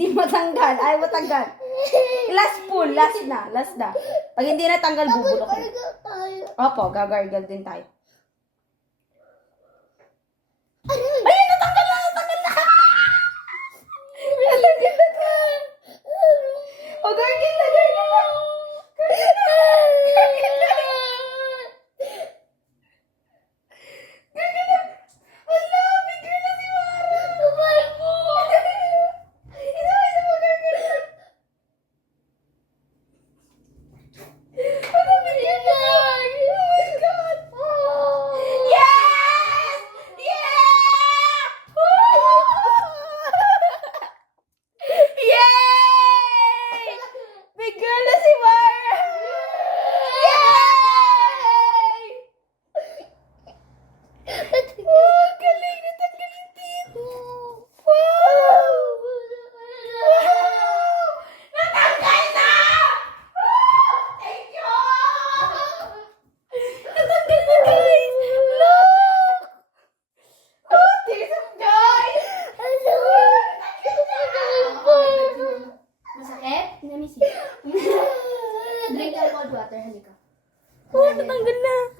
Hindi matanggal. Ay, matanggal. Last pull. Last na. Pag hindi natanggal, bubulok na. Opo, gagargle din tayo. Ayun, natanggal na! Natanggal na! O, gargle na! Hala, bigla na si Mara! Tumal po! Isa mo, gargle! Hala, bigla na! Oh my God! Yes! Yeah! Yay! Big girl na si Mara! Yay! Oh, galing! Natanggal yung teeth! Wow! Wow! Natanggal na! Thank you! Natanggal na, guys! Look! Oh, tears of joy! Masakit? Let me see. Drink alcohol water, halika. Oh, natanggal na!